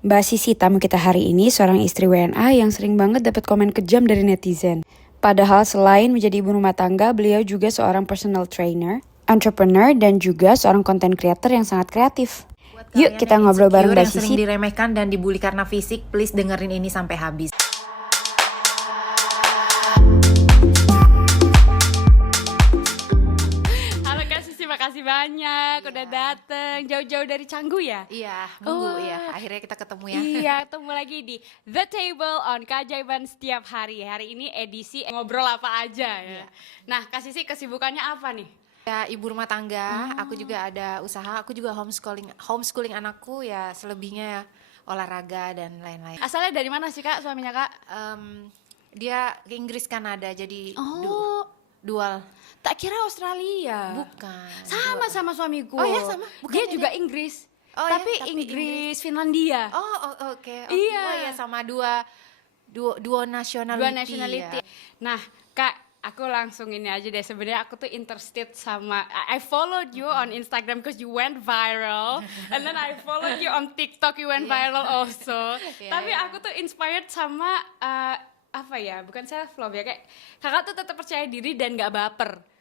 Mbak Sisi, tamu kita hari ini seorang istri WNA yang sering banget dapat komen kejam dari netizen. Padahal selain menjadi ibu rumah tangga, beliau juga seorang personal trainer, entrepreneur, dan juga seorang content creator yang sangat kreatif. Yuk kita ngobrol bareng Mbak Sisi. Yang sering diremehkan dan dibully karena fisik, please dengerin ini sampai habis. Halo Kak Sisi, makasih banyak udah dateng jauh-jauh dari Canggu ya? Iya, ya. Akhirnya kita ketemu ya. Iya, ketemu lagi di The Table on Keajaiban Setiap Hari. Hari ini edisi ngobrol apa aja ya. Nah, Kak Sisi kesibukannya apa nih? Ya, ibu rumah tangga, aku juga ada usaha, aku juga homeschooling anakku ya, selebihnya ya, olahraga dan lain-lain. Asalnya dari mana sih Kak, suaminya Kak? Dia ke Inggris Kanada, jadi dual. Tak kira Australia. Bukan. Sama suamiku. Oh ya, sama? Bukan Dia ini? juga Inggris. Oh ya, tapi tapi Inggris, Finlandia. Oke. Iya. Oh ya, sama dua nationality. Dua nationality. Ya. Nah, Kak, aku langsung ini aja deh. Sebenarnya aku tuh interested sama I followed you on Instagram because you went viral, and then I followed you on TikTok, you went viral also. Tapi aku tuh inspired sama apa ya? Bukan self love ya, kayak kakak tuh tetap percaya diri dan nggak baper.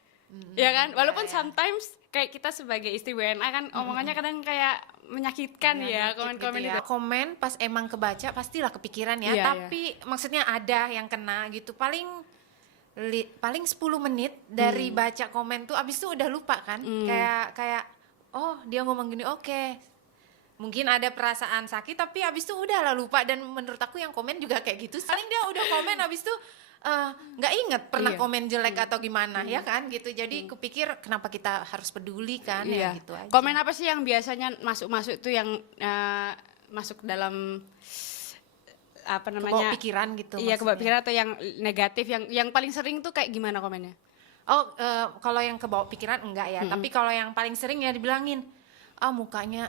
Ya kan? Walaupun sometimes kayak kita sebagai istri WNA kan omongannya kadang kayak menyakitkan ya, komen-komen gitu ya. itu. Komen pas emang kebaca pastilah kepikiran ya, Iya, tapi maksudnya ada yang kena gitu. Paling 10 menit dari baca komen tuh abis itu udah lupa kan. Kayak oh, dia ngomong gini, oke. Mungkin ada perasaan sakit tapi abis itu udah lah lupa, dan menurut aku yang komen juga kayak gitu. Paling dia udah komen abis itu nggak inget pernah komen jelek atau gimana ya kan gitu. Jadi kupikir kenapa kita harus peduli kan ya gitu aja. Komen apa sih yang biasanya masuk itu yang masuk dalam apa namanya? Kebawa pikiran gitu. Iya, kebawa maksudnya. pikiran atau yang negatif, yang paling sering tuh kayak gimana komennya? Oh, kalau yang kebawa pikiran enggak ya. Tapi kalau yang paling sering ya dibilangin, mukanya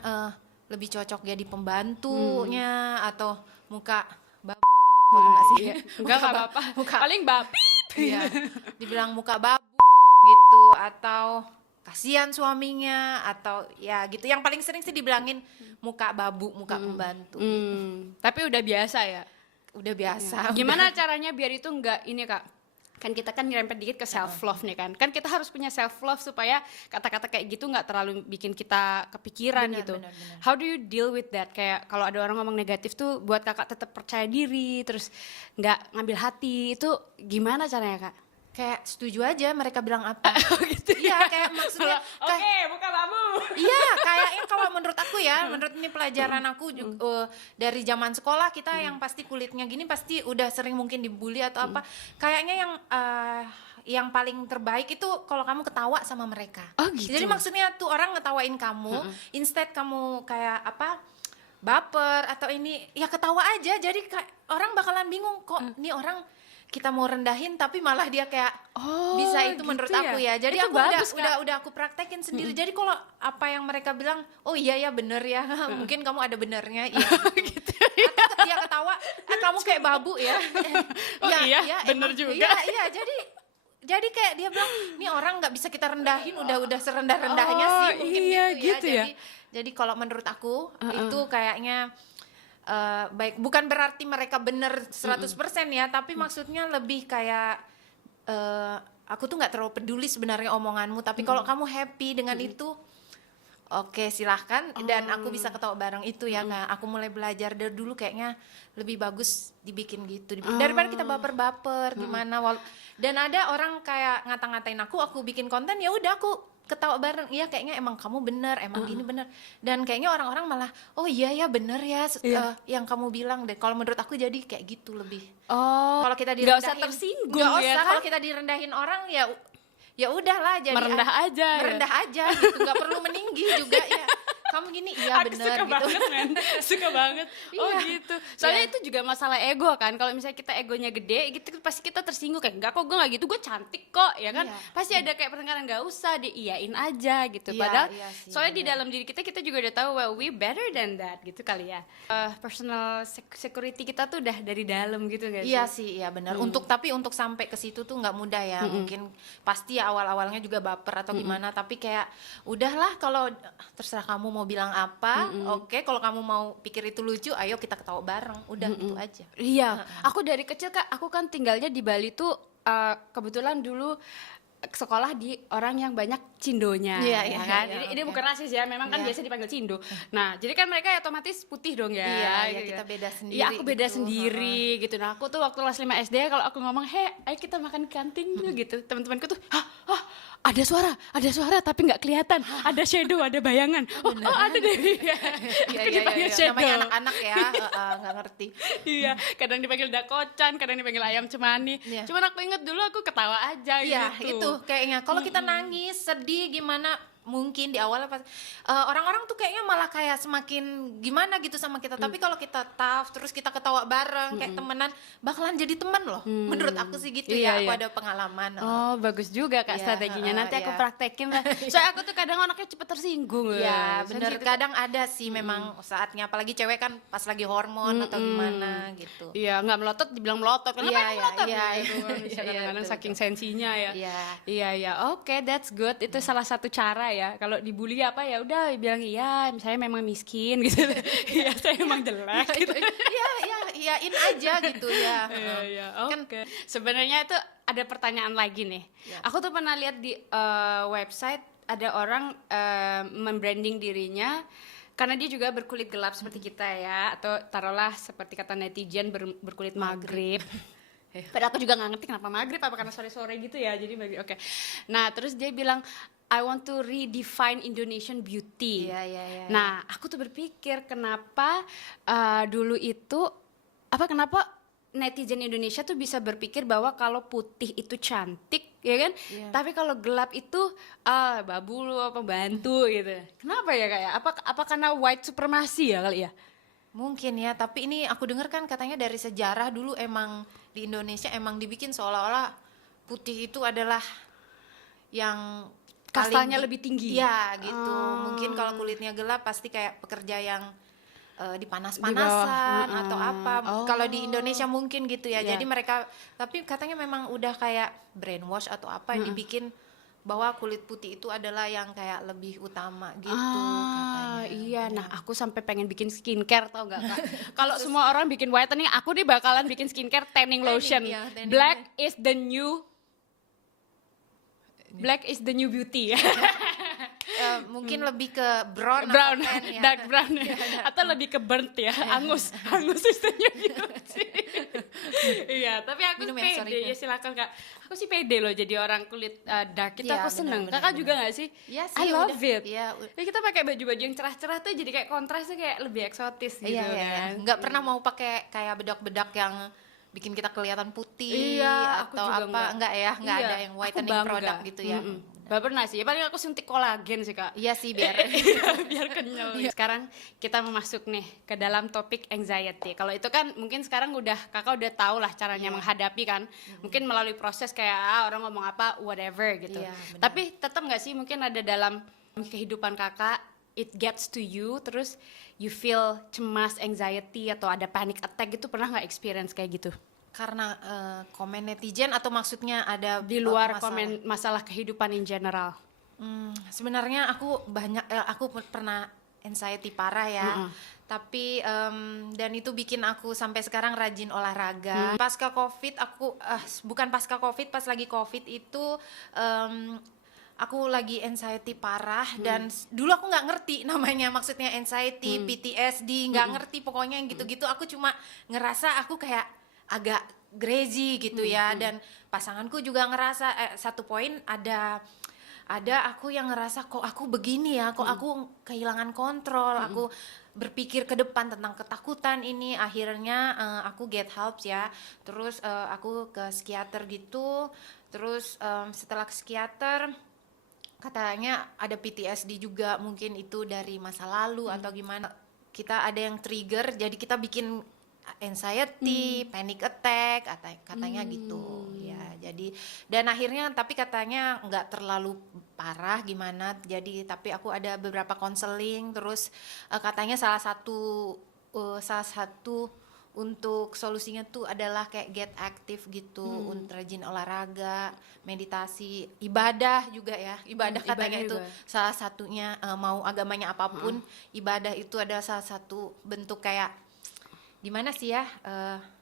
lebih cocok jadi pembantunya, atau muka babu ini potong nggak sih? Iya. Enggak apa-apa. Paling babi. Iya. Dibilang muka babu gitu, atau kasihan suaminya, atau ya gitu. Yang paling sering sih dibilangin muka babu, muka pembantu. Tapi udah biasa ya. Udah biasa. Gimana caranya biar itu enggak ini Kak? Kan kita kan nyerempet dikit ke self love nih kan. Kan kita harus punya self love supaya kata-kata kayak gitu nggak terlalu bikin kita kepikiran gitu. Benar. How do you deal with that? Kayak kalau ada orang ngomong negatif tuh buat kakak tetap percaya diri, terus nggak ngambil hati, itu gimana caranya Kak? Kayak setuju aja mereka bilang apa. Gitu Iya, kayak maksudnya Oke, buka babu. iya, kayaknya kalau menurut aku ya, menurut ini pelajaran aku juga, dari zaman sekolah kita yang pasti kulitnya gini pasti udah sering mungkin dibully atau apa. Kayaknya yang paling terbaik itu kalau kamu ketawa sama mereka. Oh, gitu. Jadi maksudnya tuh orang ngetawain kamu, instead kamu kayak apa? Baper atau ini, ya ketawa aja. Jadi orang bakalan bingung kok ini orang kita mau rendahin tapi malah dia kayak bisa itu gitu menurut ya? aku ya. Jadi Itu aku bagus, udah aku praktekin sendiri. Jadi kalau apa yang mereka bilang, oh iya ya bener ya, mungkin kamu ada benernya, iya gitu. Atau dia ketawa, kamu kayak babu ya. Iya, bener emang, juga. Iya, jadi kayak dia bilang, ini orang nggak bisa kita rendahin, udah serendah-rendahnya sih, mungkin iya, gitu ya. Jadi kalau menurut aku itu kayaknya baik, bukan berarti mereka bener 100% ya, tapi maksudnya lebih kayak aku tuh nggak terlalu peduli sebenarnya omonganmu, tapi kalau kamu happy dengan itu, oke silahkan, dan aku bisa ketawa bareng itu ya. Nah, aku mulai belajar dari dulu kayaknya lebih bagus dibikin gitu, daripada kita baper-baper gimana. Dan ada orang kayak ngata-ngatain aku bikin konten, ya udah aku ketawa bareng, iya kayaknya emang kamu bener, emang gini bener. Dan kayaknya orang-orang malah, oh iya ya bener ya, yang kamu bilang deh. Kalau menurut aku jadi kayak gitu lebih. Kalau kita Nggak direndahin, usah tersinggung nggak ya usah. kan? Kalau kita direndahin orang ya udahlah, jadi Merendah aja ya? merendah aja gitu, nggak perlu meninggi juga ya. Kamu gini, iya Aku bener suka gitu. banget men, suka banget. Oh Iya. gitu. Soalnya itu juga masalah ego kan. Kalau misalnya kita egonya gede gitu, pasti kita tersinggung kayak enggak kok, gue nggak gitu, gue cantik kok, ya kan? Iya. Pasti ada kayak pertengkaran, nggak usah diiyain aja gitu. Iya, Padahal iya sih, soalnya di bener. dalam diri kita juga udah tahu, well we better than that gitu kali ya. Personal security kita tuh udah dari dalam gitu nggak sih? Iya sih, iya benar. Tapi untuk sampai ke situ tuh nggak mudah ya. Mungkin pasti ya awal-awalnya juga baper atau gimana. Tapi kayak udahlah, kalau terserah kamu mau mau bilang apa, oke. Kalau kamu mau pikir itu lucu, ayo kita ketawa bareng. Udah gitu aja. Iya, aku dari kecil Kak, aku kan tinggalnya di Bali tuh kebetulan dulu sekolah di orang yang banyak Cindonya, Iya, ya iya, kan? iya, Ini oke. bukan rasis ya, memang kan Iya. biasa dipanggil Cindo. Nah, jadi kan mereka otomatis putih dong ya. Iya, ya gitu kita beda sendiri. Iya, aku beda gitu. sendiri gitu. Nah, aku tuh waktu kelas 5 SD kalau aku ngomong, "Hei, ayo kita makan di kantin yuk," gitu. Teman-temanku tuh, "Hah, ada suara tapi nggak kelihatan. Ada shadow, ada bayangan. Oh, ada deh." Iya, Aku iya, iya, dipanggil iya. shadow. Namanya anak-anak ya, nggak ngerti. Iya, kadang dipanggil dakocan, kadang dipanggil ayam cemani. Iya. Cuman aku inget dulu aku ketawa aja Iya, gitu. itu kayaknya. Kalau kita nangis, sedih gimana, mungkin di awalnya pas orang-orang tuh kayaknya malah kayak semakin gimana gitu sama kita. Tapi kalau kita tough, terus kita ketawa bareng kayak temenan, bakalan jadi teman loh. Menurut aku sih gitu Iya, ya. Aku iya. ada pengalaman. Oh, bagus juga Kak Iya, strateginya. Nanti aku iya. praktekin lah. Soalnya aku tuh kadang anaknya cepet tersinggung. Iya, bener. Sensitif. Kadang ada sih memang saatnya, apalagi cewek kan pas lagi hormon atau gimana gitu. Iya, nggak melotot dibilang melotot. Kenapa Iya, emang iya, melotot? iya, Gitu. iya, Bisa iya, kadang-kadang betul, saking sensinya ya. Iya. Iya, iya. Oke, that's good. Itu salah satu cara ya. Kalau dibully apa ya udah bilang iya, misalnya memang miskin gitu. Iya, saya memang jelek gitu. Iya, iya, iyain aja gitu ya. Iya, iya. Kan Oke. Sebenarnya itu ada pertanyaan lagi nih. Ya. Aku tuh pernah lihat di website ada orang membranding dirinya karena dia juga berkulit gelap seperti kita ya, atau taruhlah seperti kata netizen berkulit maghrib. Padahal aku juga nggak ngerti kenapa maghrib, apa karena sore-sore gitu ya, jadi maghrib. Oke. Nah, terus dia bilang I want to redefine Indonesian beauty. Iya, iya, iya. Nah, aku tuh berpikir kenapa dulu itu kenapa netizen Indonesia tuh bisa berpikir bahwa kalau putih itu cantik, ya kan? Iya. Tapi kalau gelap itu babu lu apa bantu gitu. Kenapa ya kayak? Apa karena white supremacy ya kali ya? Mungkin ya, tapi ini aku dengar kan katanya dari sejarah dulu emang di Indonesia emang dibikin seolah-olah putih itu adalah yang Kastanya lebih tinggi. Iya gitu. Mungkin kalau kulitnya gelap pasti kayak pekerja yang dipanas-panasan Di bawah. atau apa. Oh. Kalau di Indonesia mungkin gitu ya. Iya. Jadi mereka, tapi katanya memang udah kayak brainwash atau apa yang dibikin bahwa kulit putih itu adalah yang kayak lebih utama gitu katanya. Iya, nah aku sampai pengen bikin skincare tau gak Kak? Kalau semua orang bikin whitening, aku nih bakalan bikin skincare tanning lotion. Iya, tanning. Black is the new beauty. Mungkin lebih ke brown, Brown, atau tan ya. dark brown atau lebih ke burnt ya, angus is the new beauty. Iya, tapi aku Minum ya, pede sorry. ya silakan Kak. Aku sih pede loh jadi orang kulit dark itu Iya, aku seneng. benar, Kakak benar, juga gak sih? Iya sih, I love udah. it. Iya, Jadi kita pakai baju-baju yang cerah-cerah tuh jadi kayak kontrasnya kayak lebih eksotis gitu Iya, iya, iya. kan. Nggak pernah mau pakai kayak bedak-bedak yang bikin kita kelihatan putih Iya, aku atau juga apa enggak ya, enggak Iya, ada yang aku whitening bangga. produk gitu ya. Gak pernah sih, paling aku suntik kolagen sih Kak. Iya sih biar Biar kenyal. Sekarang kita mau masuk nih ke dalam topik anxiety. Kalau itu kan mungkin sekarang kakak udah tahu lah caranya menghadapi kan. Mungkin melalui proses kayak orang ngomong apa whatever gitu. Iya, benar. Tapi tetap nggak sih mungkin ada dalam kehidupan kakak it gets to you terus you feel cemas, anxiety atau ada panic attack gitu, pernah nggak experience kayak gitu? karena komen netizen atau maksudnya ada Di luar masalah? komen masalah kehidupan in general. Sebenarnya aku pernah anxiety parah ya. Tapi dan itu bikin aku sampai sekarang rajin olahraga. Pasca Covid bukan pasca Covid, pas lagi Covid itu aku lagi anxiety parah dan dulu aku nggak ngerti namanya maksudnya anxiety, PTSD, nggak ngerti pokoknya yang gitu-gitu. Aku cuma ngerasa aku kayak agak crazy gitu ya, dan pasanganku juga ngerasa satu poin ada aku yang ngerasa kok aku begini ya, kok aku kehilangan kontrol, aku berpikir ke depan tentang ketakutan ini. Akhirnya aku get help ya, terus aku ke psikiater gitu, terus setelah ke psikiater katanya ada PTSD juga, mungkin itu dari masa lalu atau gimana, kita ada yang trigger jadi kita bikin anxiety, panic attack, katanya gitu ya. Jadi dan akhirnya tapi katanya nggak terlalu parah gimana, jadi tapi aku ada beberapa konseling, terus katanya salah satu untuk solusinya tuh adalah kayak get active gitu, untuk rajin olahraga, meditasi, ibadah juga ya. Ibadah katanya ibadah itu juga. salah satunya, mau agamanya apapun, ibadah itu adalah salah satu bentuk kayak gimana sih ya,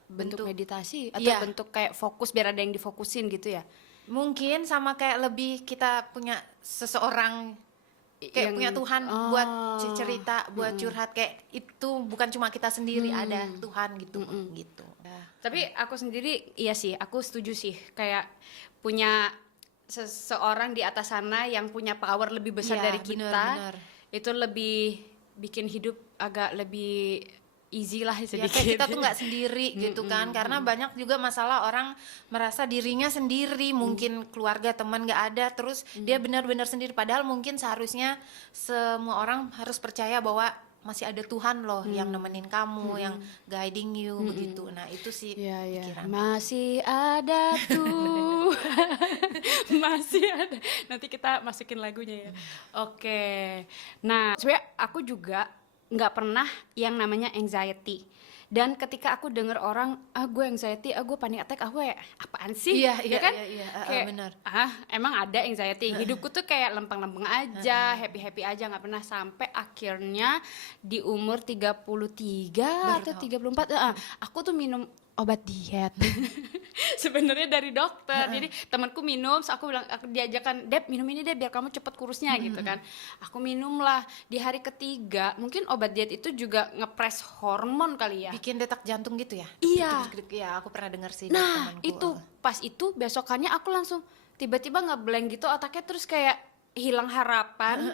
Bentuk bentuk meditasi atau Iya. bentuk kayak fokus biar ada yang difokusin gitu ya. mungkin sama kayak lebih kita punya seseorang kayak Yang- punya Tuhan oh. buat cerita, buat curhat, kayak itu bukan cuma kita sendiri, ada Tuhan gitu gitu. Tapi aku sendiri iya sih, aku setuju sih kayak punya seseorang di atas sana yang punya power lebih besar Iya, dari kita. bener-bener. Itu lebih bikin hidup agak lebih easy lah Ya, sedikit. kayak kita tuh nggak sendiri gitu kan, karena banyak juga masalah orang merasa dirinya sendiri, mungkin keluarga teman nggak ada, terus dia benar-benar sendiri, padahal mungkin seharusnya semua orang harus percaya bahwa masih ada Tuhan loh yang nemenin kamu, yang guiding you begitu. Nah itu sih Iya, iya. pikiran. Masih ada tuh. Masih ada. Nanti kita masukin lagunya ya. Oke. Nah, sebenarnya aku juga nggak pernah yang namanya anxiety. Dan ketika aku denger orang, gue anxiety, gue panic attack, gue apaan sih? Iya, Ya kan? Kayak, benar. emang ada anxiety. Hidupku tuh kayak lempeng-lempeng aja, happy-happy aja, nggak pernah sampai akhirnya di umur 33 atau 34, aku tuh minum obat diet. Sebenarnya dari dokter. Jadi temanku minum, so aku bilang, aku diajakan, Dep minum ini deh biar kamu cepet kurusnya gitu kan. Aku minum lah. Di hari ketiga, mungkin obat diet itu juga ngepres hormon kali ya. Bikin detak jantung gitu ya? Iya. Iya, aku pernah dengar sih dari Nah, temanku. itu pas itu besokannya aku langsung tiba-tiba ngeblank gitu otaknya, terus kayak hilang harapan.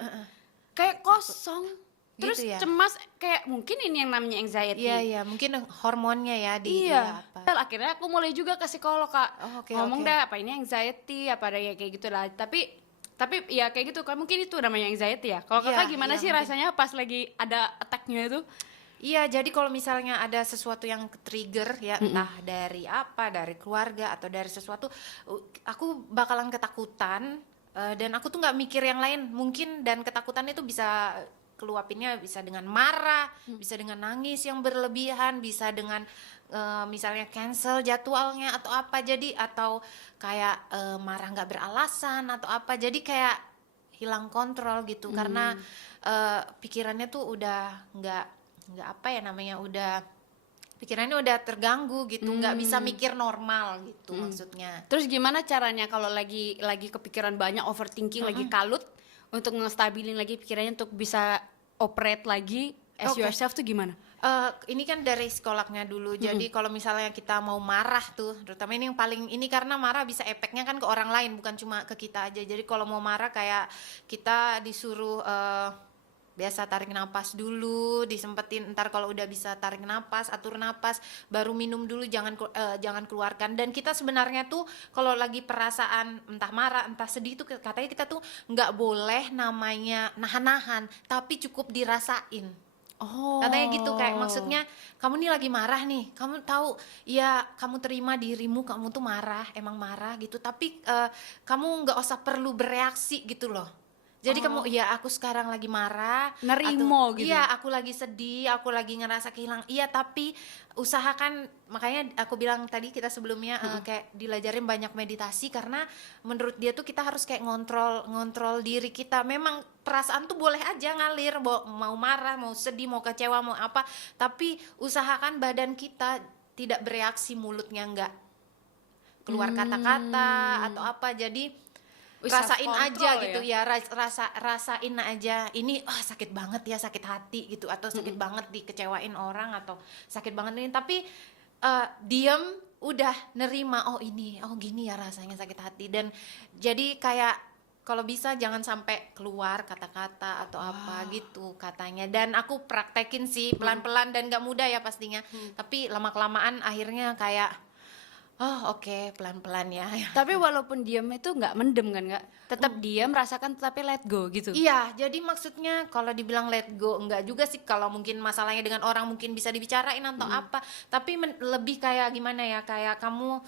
Kayak kosong. Terus Gitu ya? cemas, kayak mungkin ini yang namanya anxiety. Iya, iya, mungkin hormonnya ya di Iya. apa. Well, akhirnya aku mulai juga ke psikolog, Kak. Oh, oke, Ngomong oke. dah apa ini anxiety, apa ada ya kayak gitu lah. Tapi ya kayak gitu kan, mungkin itu namanya anxiety ya. Kalau Iya, Kakak gimana iya, sih mungkin. rasanya pas lagi ada attack-nya itu? Iya, jadi kalau misalnya ada sesuatu yang trigger ya, entah dari apa, dari keluarga atau dari sesuatu, aku bakalan ketakutan, dan aku tuh nggak mikir yang lain mungkin, dan ketakutan itu bisa keluapinnya bisa dengan marah, bisa dengan nangis yang berlebihan, bisa dengan misalnya cancel jadwalnya atau apa, jadi atau kayak marah nggak beralasan atau apa, jadi kayak hilang kontrol gitu, karena pikirannya tuh udah nggak apa ya namanya, udah pikirannya udah terganggu gitu, nggak bisa mikir normal gitu maksudnya. Terus gimana caranya kalau lagi kepikiran banyak, overthinking, lagi kalut, untuk ngestabilin lagi pikirannya untuk bisa operate lagi as Oke. yourself tuh gimana? Ini kan dari psikolognya dulu. Jadi kalau misalnya kita mau marah tuh, terutama ini yang paling ini, karena marah bisa efeknya kan ke orang lain, bukan cuma ke kita aja. Jadi kalau mau marah kayak kita disuruh biasa tarik napas dulu, disempetin, ntar kalau udah bisa tarik napas, atur napas, baru minum dulu, jangan keluarkan. Dan kita sebenarnya tuh kalau lagi perasaan entah marah, entah sedih tuh katanya kita tuh nggak boleh namanya nahan-nahan, tapi cukup dirasain. Oh. Katanya gitu, kayak maksudnya kamu nih lagi marah nih, kamu tahu ya, kamu terima dirimu kamu tuh marah, emang marah gitu, tapi kamu nggak usah perlu bereaksi gitu loh. Jadi kamu, ya aku sekarang lagi marah, Nerimo atau, gitu. iya aku lagi sedih, aku lagi ngerasa kehilangan, iya tapi usahakan, makanya aku bilang tadi kita sebelumnya kayak dilajarin banyak meditasi, karena menurut dia tuh kita harus kayak ngontrol diri kita. Memang perasaan tuh boleh aja ngalir, mau marah, mau sedih, mau kecewa, mau apa, tapi usahakan badan kita tidak bereaksi, mulutnya enggak keluar kata-kata atau apa. Jadi rasain aja gitu ya, rasain aja ini, sakit banget ya, sakit hati gitu, atau sakit banget dikecewain orang, atau sakit banget ini, tapi diem, udah nerima, ini, gini ya rasanya sakit hati. Dan jadi kayak kalau bisa jangan sampai keluar kata-kata atau apa gitu katanya. Dan aku praktekin sih pelan-pelan, dan gak mudah ya pastinya, tapi lama-kelamaan akhirnya kayak oke, pelan-pelan ya. Tapi walaupun diam itu nggak mendem kan, nggak? Tetap diam, rasakan, tetapi let go gitu. Iya, jadi maksudnya kalau dibilang let go, enggak juga sih. Kalau mungkin masalahnya dengan orang mungkin bisa dibicarain atau apa, tapi lebih kayak gimana ya, kayak kamu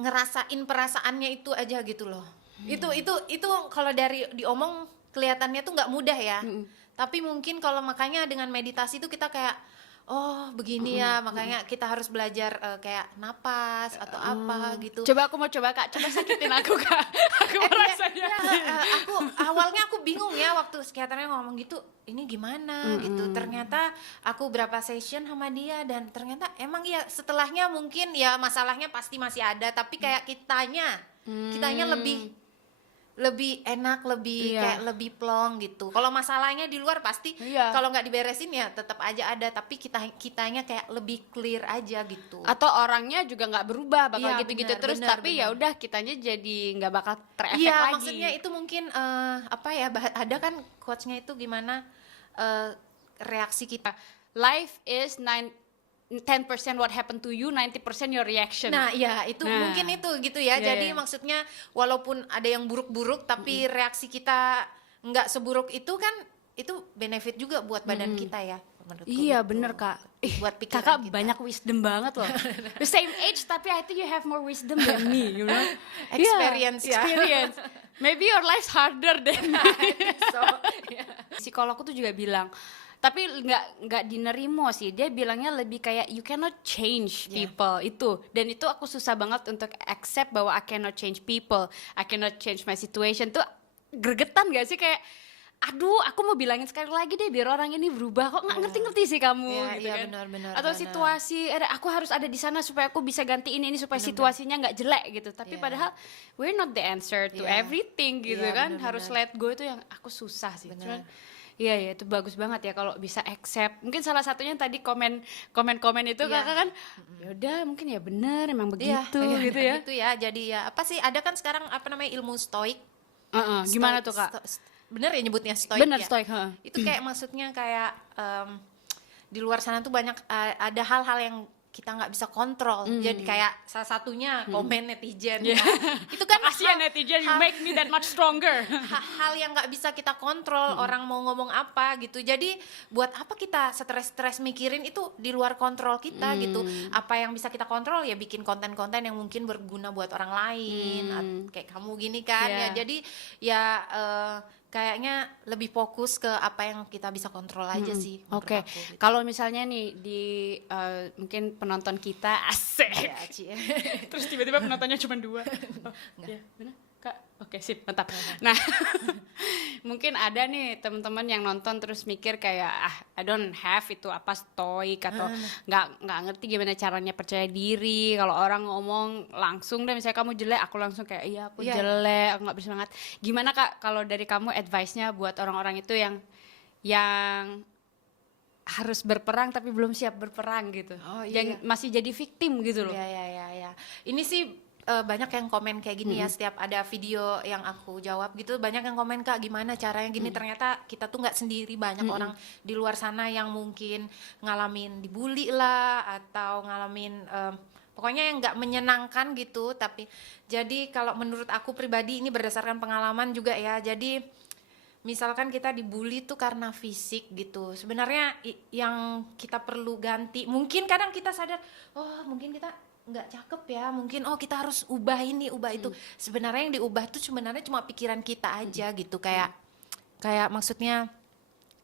ngerasain perasaannya itu aja gitu loh. Itu kalau dari diomong kelihatannya tuh nggak mudah ya. Tapi mungkin kalau makanya dengan meditasi itu kita kayak oh begini ya, makanya kita harus belajar kayak napas atau apa gitu. Coba aku mau coba Kak, coba sakitin aku Kak. Aku mau rasanya. Aku awalnya aku bingung ya waktu psikiaternya ngomong gitu, ini gimana gitu. Ternyata aku berapa session sama dia dan ternyata emang ya setelahnya mungkin ya masalahnya pasti masih ada, tapi kayak kitanya lebih enak, lebih Iya. kayak lebih plong gitu. Kalau masalahnya di luar pasti Iya. kalau nggak diberesin ya tetap aja ada, tapi kitanya kayak lebih clear aja gitu. Atau orangnya juga nggak berubah, bakal Iya, gitu-gitu benar, terus, benar, tapi ya benar. udah kitanya jadi nggak bakal terefek Iya, lagi. maksudnya itu mungkin apa ya, ada kan quotes-nya itu gimana reaksi kita. Life is 10% what happened to you, 90% your reaction. Nah, iya itu Nah. mungkin itu gitu ya. Iya, Jadi iya. maksudnya walaupun ada yang buruk-buruk tapi reaksi kita nggak seburuk itu kan itu benefit juga buat badan kita ya. Menurutku Iya gitu. bener Kak. Buat pikiran Kakak kita. banyak wisdom banget loh. The same age tapi I think you have more wisdom than me, you know. Experience ya. Experience. Maybe your life's harder than me. So, Psikologku tuh juga bilang, tapi nggak dinerimo sih, dia bilangnya lebih kayak you cannot change people itu, dan itu aku susah banget untuk accept bahwa I cannot change people, I cannot change my situation. Tuh gregetan gak sih, kayak aduh aku mau bilangin sekali lagi deh biar orang ini berubah, kok nggak ngerti-ngerti sih kamu Iya, gitu iya, kan. benar, Atau benar. situasi aku harus ada di sana supaya aku bisa gantiin ini supaya situasinya nggak jelek gitu, tapi Iya. padahal we're not the answer to Iya. everything gitu Iya, kan. benar, Harus benar. let go itu yang aku susah sih. Benar. Cuman iya ya itu bagus banget ya kalau bisa accept. Mungkin salah satunya tadi komen itu Iya. Kakak kan ya udah mungkin ya bener emang iya, begitu iya, gitu ya. Gitu ya. Jadi ya apa sih ada kan sekarang apa namanya ilmu stoik. Gimana tuh Kak? Bener ya nyebutnya stoik Bener ya? stoik, heeh. Itu kayak maksudnya kayak di luar sana tuh banyak ada hal-hal yang kita nggak bisa kontrol. Jadi kayak salah satunya komen netizen. Kan. Itu kan Makasih ya netizen, you make me that much stronger. hal yang nggak bisa kita kontrol, orang mau ngomong apa gitu. Jadi buat apa kita stres-stres mikirin itu di luar kontrol kita gitu. Apa yang bisa kita kontrol ya bikin konten-konten yang mungkin berguna buat orang lain. Kayak kamu gini kan Yeah. ya. Jadi ya kayaknya lebih fokus ke apa yang kita bisa kontrol aja sih. menurut Oke, aku, gitu. kalau misalnya nih di mungkin penonton kita asik, Ya, Ci. terus tiba-tiba penontonnya cuma 2. Ya, benar Kak. Oke sip, mantap. Nah, mungkin ada nih teman-teman yang nonton terus mikir kayak I don't have itu apa stoik atau nggak ngerti gimana caranya percaya diri. Kalau orang ngomong langsung deh, misalnya kamu jelek, aku langsung kayak iya aku Iya. jelek, aku nggak bersemangat. Gimana Kak kalau dari kamu advice-nya buat orang-orang itu yang harus berperang tapi belum siap berperang gitu, Oh, iya. yang masih jadi victim gitu loh. Ya. Ini sih banyak yang komen kayak gini ya, setiap ada video yang aku jawab gitu banyak yang komen, Kak gimana caranya gini. Ternyata kita tuh nggak sendiri, banyak orang di luar sana yang mungkin ngalamin dibully lah atau ngalamin pokoknya yang nggak menyenangkan gitu. Tapi jadi kalau menurut aku pribadi ini berdasarkan pengalaman juga ya, jadi misalkan kita dibully tuh karena fisik gitu, sebenarnya yang kita perlu ganti, mungkin kadang kita sadar oh mungkin kita nggak cakep ya, mungkin oh kita harus ubah ini ubah itu. Sebenarnya yang diubah tuh sebenarnya cuma pikiran kita aja gitu. Kayak maksudnya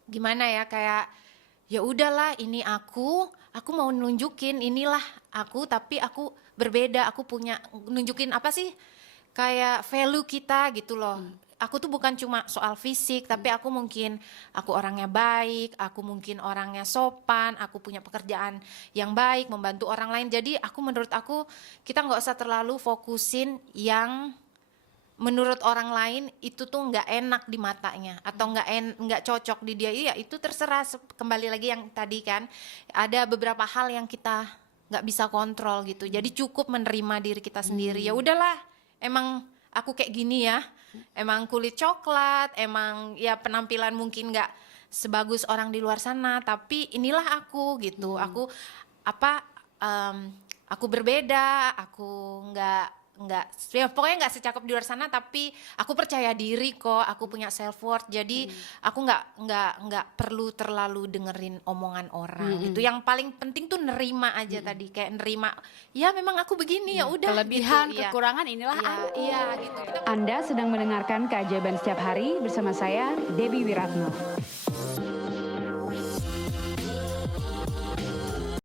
gimana ya, kayak ya udahlah ini aku mau nunjukin inilah aku, tapi aku berbeda, aku punya nunjukin apa sih kayak value kita gitu loh. Aku tuh bukan cuma soal fisik, tapi aku orangnya baik, aku mungkin orangnya sopan, aku punya pekerjaan yang baik, membantu orang lain. Jadi menurut aku kita nggak usah terlalu fokusin yang menurut orang lain itu tuh nggak enak di matanya atau nggak cocok di dia. Iya itu terserah, kembali lagi yang tadi kan ada beberapa hal yang kita nggak bisa kontrol gitu. Jadi cukup menerima diri kita sendiri. Ya udahlah, emang aku kayak gini ya, emang kulit coklat, emang ya penampilan mungkin nggak sebagus orang di luar sana, tapi inilah aku gitu. Aku aku berbeda, aku nggak ya pokoknya nggak secakep di luar sana, tapi aku percaya diri kok, aku punya self worth. Jadi aku nggak perlu terlalu dengerin omongan orang gitu. Yang paling penting tuh nerima aja tadi, kayak nerima ya memang aku begini, ya udah Kelebihan, gitu. Iya. kekurangan inilah aku. Iya gitu. Anda sedang mendengarkan Keajaiban Setiap Hari bersama saya, Debbie Wiratno.